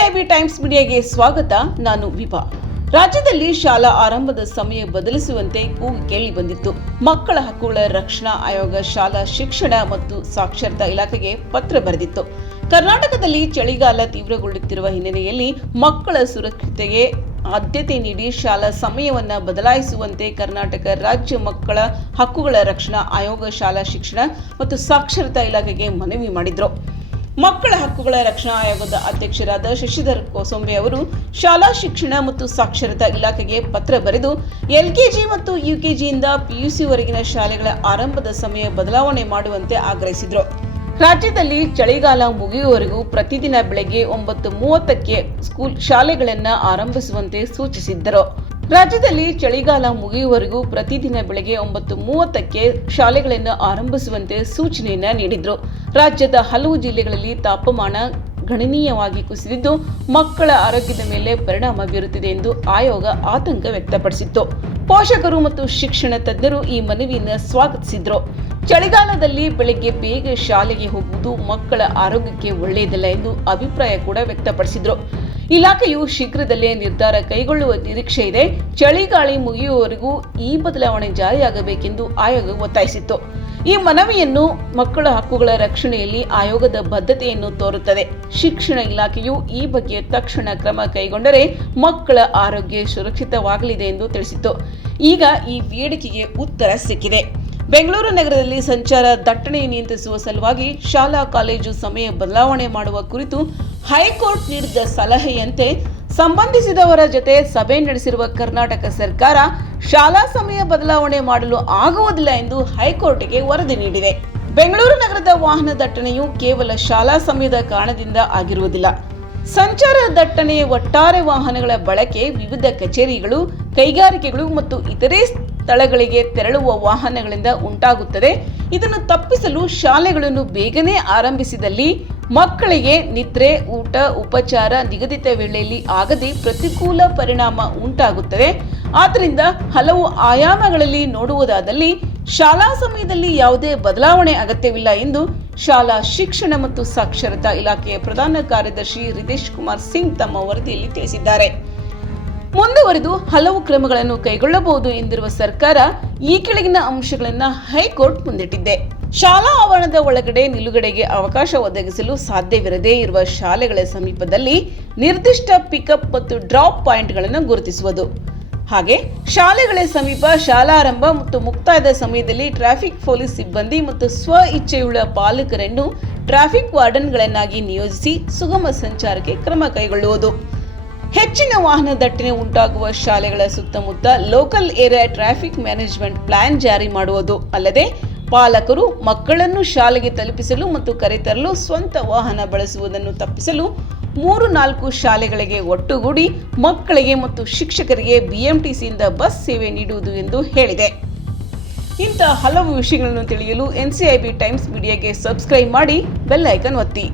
NCIB times ಮೀಡಿಯಾಗೆ ಸ್ವಾಗತ. ನಾನು ವಿಭಾ. ರಾಜ್ಯದಲ್ಲಿ ಶಾಲಾ ಆರಂಭದ ಸಮಯ ಬದಲಿಸುವಂತೆ ಕೂಗು ಕೇಳಿ ಬಂದಿತ್ತು. ಮಕ್ಕಳ ಹಕ್ಕುಗಳ ರಕ್ಷಣಾ ಆಯೋಗ ಶಾಲಾ ಶಿಕ್ಷಣ ಮತ್ತು ಸಾಕ್ಷರತಾ ಇಲಾಖೆಗೆ ಪತ್ರ ಬರೆದಿತ್ತು. ಕರ್ನಾಟಕದಲ್ಲಿ ಚಳಿಗಾಲ ತೀವ್ರಗೊಳ್ಳುತ್ತಿರುವ ಹಿನ್ನೆಲೆಯಲ್ಲಿ ಮಕ್ಕಳ ಸುರಕ್ಷತೆಗೆ ಆದ್ಯತೆ ನೀಡಿ ಶಾಲಾ ಸಮಯವನ್ನು ಬದಲಾಯಿಸುವಂತೆ ಕರ್ನಾಟಕ ರಾಜ್ಯ ಮಕ್ಕಳ ಹಕ್ಕುಗಳ ರಕ್ಷಣಾ ಆಯೋಗ ಶಾಲಾ ಶಿಕ್ಷಣ ಮತ್ತು ಸಾಕ್ಷರತಾ ಇಲಾಖೆಗೆ ಮನವಿ ಮಾಡಿದ್ರು. ಮಕ್ಕಳ ಹಕ್ಕುಗಳ ರಕ್ಷಣಾ ಆಯೋಗದ ಅಧ್ಯಕ್ಷರಾದ ಶಶಿಧರ್ ಕೋಸಂಬೆ ಅವರು ಶಾಲಾ ಶಿಕ್ಷಣ ಮತ್ತು ಸಾಕ್ಷರತಾ ಇಲಾಖೆಗೆ ಪತ್ರ ಬರೆದು ಎಲ್ಕೆಜಿ ಮತ್ತು ಯುಕೆಜಿಯಿಂದ ಪಿಯುಸಿವರೆಗಿನ ಶಾಲೆಗಳ ಆರಂಭದ ಸಮಯ ಬದಲಾವಣೆ ಮಾಡುವಂತೆ ಆಗ್ರಹಿಸಿದರು. ರಾಜ್ಯದಲ್ಲಿ ಚಳಿಗಾಲ ಮುಗಿಯುವವರೆಗೂ ಪ್ರತಿದಿನ ಬೆಳಗ್ಗೆ 9:30ಕ್ಕೆ ಶಾಲೆಗಳನ್ನು ಆರಂಭಿಸುವಂತೆ ಸೂಚಿಸಿದ್ದರು. ರಾಜ್ಯದಲ್ಲಿ ಚಳಿಗಾಲ ಮುಗಿಯುವವರೆಗೂ ಪ್ರತಿದಿನ ಬೆಳಗ್ಗೆ 9:30ಕ್ಕೆ ಶಾಲೆಗಳನ್ನು ಆರಂಭಿಸುವಂತೆ ಸೂಚನೆಯನ್ನ ನೀಡಿದ್ರು. ರಾಜ್ಯದ ಹಲವು ಜಿಲ್ಲೆಗಳಲ್ಲಿ ತಾಪಮಾನ ಗಣನೀಯವಾಗಿ ಕುಸಿದಿದ್ದು ಮಕ್ಕಳ ಆರೋಗ್ಯದ ಮೇಲೆ ಪರಿಣಾಮ ಬೀರುತ್ತಿದೆ ಎಂದು ಆಯೋಗ ಆತಂಕ ವ್ಯಕ್ತಪಡಿಸಿತ್ತು. ಪೋಷಕರು ಮತ್ತು ಶಿಕ್ಷಣ ತಜ್ಞರು ಈ ಮನವಿಯನ್ನು ಸ್ವಾಗತಿಸಿದ್ರು. ಚಳಿಗಾಲದಲ್ಲಿ ಬೆಳಗ್ಗೆ ಬೇಗ ಶಾಲೆಗೆ ಹೋಗುವುದು ಮಕ್ಕಳ ಆರೋಗ್ಯಕ್ಕೆ ಒಳ್ಳೆಯದಿಲ್ಲ ಎಂದು ಅಭಿಪ್ರಾಯ ಕೂಡ ವ್ಯಕ್ತಪಡಿಸಿದ್ರು. ಇಲಾಖೆಯು ಶೀಘ್ರದಲ್ಲೇ ನಿರ್ಧಾರ ಕೈಗೊಳ್ಳುವ ನಿರೀಕ್ಷೆ ಇದೆ. ಚಳಿಗಾಳಿ ಮುಗಿಯುವವರೆಗೂ ಈ ಬದಲಾವಣೆ ಜಾರಿಯಾಗಬೇಕೆಂದು ಆಯೋಗ ಒತ್ತಾಯಿಸಿತ್ತು. ಈ ಮನವಿಯನ್ನು ಮಕ್ಕಳ ಹಕ್ಕುಗಳ ರಕ್ಷಣೆಯಲ್ಲಿ ಆಯೋಗದ ಬದ್ಧತೆಯನ್ನು ತೋರುತ್ತದೆ. ಶಿಕ್ಷಣ ಇಲಾಖೆಯು ಈ ಬಗ್ಗೆ ತಕ್ಷಣ ಕ್ರಮ ಕೈಗೊಂಡರೆ ಮಕ್ಕಳ ಆರೋಗ್ಯ ಸುರಕ್ಷಿತವಾಗಲಿದೆ ಎಂದು ತಿಳಿಸಿತ್ತು. ಈಗ ಈ ಬೇಡಿಕೆಗೆ ಉತ್ತರ ಸಿಕ್ಕಿದೆ. ಬೆಂಗಳೂರು ನಗರದಲ್ಲಿ ಸಂಚಾರ ದಟ್ಟಣೆ ನಿಯಂತ್ರಿಸುವ ಸಲುವಾಗಿ ಶಾಲಾ ಕಾಲೇಜು ಸಮಯ ಬದಲಾವಣೆ ಮಾಡುವ ಕುರಿತು ಹೈಕೋರ್ಟ್ ನೀಡಿದ ಸಲಹೆಯಂತೆ ಸಂಬಂಧಿಸಿದವರ ಜೊತೆ ಸಭೆ ನಡೆಸಿರುವ ಕರ್ನಾಟಕ ಸರ್ಕಾರ ಶಾಲಾ ಸಮಯ ಬದಲಾವಣೆ ಮಾಡಲು ಆಗುವುದಿಲ್ಲ ಎಂದು ಹೈಕೋರ್ಟ್ಗೆ ವರದಿ ನೀಡಿದೆ. ಬೆಂಗಳೂರು ನಗರದ ವಾಹನ ದಟ್ಟಣೆಯು ಕೇವಲ ಶಾಲಾ ಸಮಯದ ಕಾರಣದಿಂದ ಆಗಿರುವುದಿಲ್ಲ. ಸಂಚಾರ ದಟ್ಟಣೆ ಒಟ್ಟಾರೆ ವಾಹನಗಳ ಬಳಕೆ, ವಿವಿಧ ಕಚೇರಿಗಳು, ಕೈಗಾರಿಕೆಗಳು ಮತ್ತು ಇತರೆ ಸ್ಥಳಗಳಿಗೆ ತೆರಳುವ ವಾಹನಗಳಿಂದ ಉಂಟಾಗುತ್ತದೆ. ಇದನ್ನು ತಪ್ಪಿಸಲು ಶಾಲೆಗಳನ್ನು ಬೇಗನೆ ಆರಂಭಿಸಿದಲ್ಲಿ ಮಕ್ಕಳಿಗೆ ನಿದ್ರೆ, ಊಟ, ಉಪಚಾರ ನಿಗದಿತ ವೇಳೆಯಲ್ಲಿ ಆಗದೆ ಪ್ರತಿಕೂಲ ಪರಿಣಾಮ ಉಂಟಾಗುತ್ತದೆ. ಆದ್ದರಿಂದ ಹಲವು ಆಯಾಮಗಳಲ್ಲಿ ನೋಡುವುದಾದಲ್ಲಿ ಶಾಲಾ ಸಮಯದಲ್ಲಿ ಯಾವುದೇ ಬದಲಾವಣೆ ಅಗತ್ಯವಿಲ್ಲ ಎಂದು ಶಾಲಾ ಶಿಕ್ಷಣ ಮತ್ತು ಸಾಕ್ಷರತಾ ಇಲಾಖೆಯ ಪ್ರಧಾನ ಕಾರ್ಯದರ್ಶಿ ರಿತೇಶ್ ಕುಮಾರ್ ಸಿಂಗ್ ತಮ್ಮ ವರದಿಯಲ್ಲಿ ತಿಳಿಸಿದ್ದಾರೆ. ಮುಂದುವರೆದು ಹಲವು ಕ್ರಮಗಳನ್ನು ಕೈಗೊಳ್ಳಬಹುದು ಎಂದಿರುವ ಸರ್ಕಾರ ಈ ಕೆಳಗಿನ ಅಂಶಗಳನ್ನು ಹೈಕೋರ್ಟ್ ಮುಂದಿಟ್ಟಿದೆ. ಶಾಲಾ ಆವರಣದ ಒಳಗಡೆ ನಿಲುಗಡೆಗೆ ಅವಕಾಶ ಒದಗಿಸಲು ಸಾಧ್ಯವಿರದೇ ಇರುವ ಶಾಲೆಗಳ ಸಮೀಪದಲ್ಲಿ ನಿರ್ದಿಷ್ಟ ಪಿಕಪ್ ಮತ್ತು ಡ್ರಾಪ್ ಪಾಯಿಂಟ್ಗಳನ್ನು ಗುರುತಿಸುವುದು. ಹಾಗೆ ಶಾಲೆಗಳ ಸಮೀಪ ಶಾಲಾರಂಭ ಮತ್ತು ಮುಕ್ತಾಯದ ಸಮಯದಲ್ಲಿ ಟ್ರಾಫಿಕ್ ಪೊಲೀಸ್ ಸಿಬ್ಬಂದಿ ಮತ್ತು ಸ್ವ ಇಚ್ಛೆಯುಳ್ಳ ಪಾಲಕರನ್ನು ಟ್ರಾಫಿಕ್ ವಾರ್ಡನ್ಗಳನ್ನಾಗಿ ನಿಯೋಜಿಸಿ ಸುಗಮ ಸಂಚಾರಕ್ಕೆ ಕ್ರಮ ಕೈಗೊಳ್ಳುವುದು. ಹೆಚ್ಚಿನ ವಾಹನ ದಟ್ಟಣೆ ಉಂಟಾಗುವ ಶಾಲೆಗಳ ಸುತ್ತಮುತ್ತ local area traffic management plan ಜಾರಿ ಮಾಡುವುದು. ಅಲ್ಲದೆ ಪಾಲಕರು ಮಕ್ಕಳನ್ನು ಶಾಲೆಗೆ ತಲುಪಿಸಲು ಮತ್ತು ಕರೆತರಲು ಸ್ವಂತ ವಾಹನ ಬಳಸುವುದನ್ನು ತಪ್ಪಿಸಲು 3-4 ಶಾಲೆಗಳಿಗೆ ಒಟ್ಟುಗೂಡಿ ಮಕ್ಕಳಿಗೆ ಮತ್ತು ಶಿಕ್ಷಕರಿಗೆ ಬಿಎಂಟಿಸಿಯಿಂದ ಬಸ್ ಸೇವೆ ನೀಡುವುದು ಎಂದು ಹೇಳಿದೆ. ಇಂಥ ಹಲವು ವಿಷಯಗಳನ್ನು ತಿಳಿಯಲು ಎನ್ಸಿಐಬಿ ಟೈಮ್ಸ್ ಮೀಡಿಯಾಗೆ ಸಬ್ಸ್ಕ್ರೈಬ್ ಮಾಡಿ, ಬೆಲ್ ಐಕಾನ್ ಒತ್ತಿ.